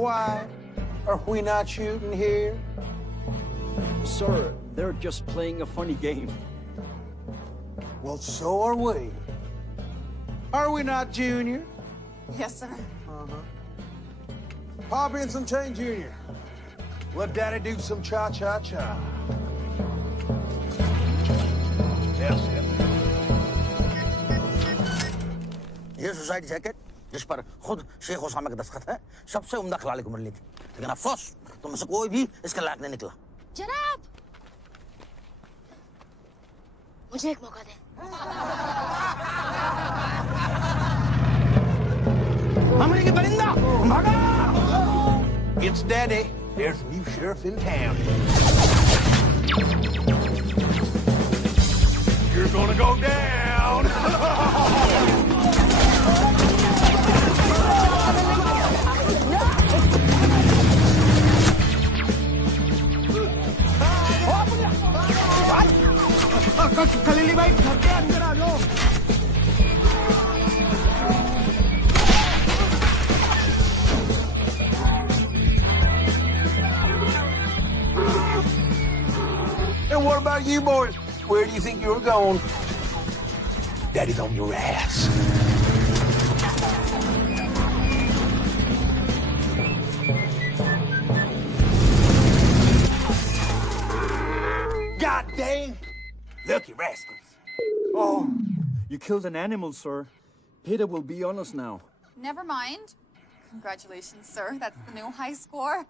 quiet? Are we not shooting here? Sir, they're just playing a funny game. Well, so are we. Are we not, Junior? Yes, sir. Pop in some change, Junior. Let Daddy do some cha-cha-cha. Yes, yes. ये society jacket जिस पर खुद Sheikh Osama का दस्तखत है सबसे उम्दा खिलाड़ी को मिलनी थी लेकिन अफसोस तुम से कोई भी इसके लायक नहीं निकला जनाब मुझे एक मौका दें अमेरिकी परिंदा भागा It's Daddy. There's a new sheriff in town. You're gonna go down. Khalili भाई घर के अंदर आ जाओ And what about you boys? Where do you think you're going? Daddy's on your ass. God dang! Lucky rascals. Oh, you killed an animal, sir. Peter will be on us now. Never mind. Congratulations, sir. That's the new high score.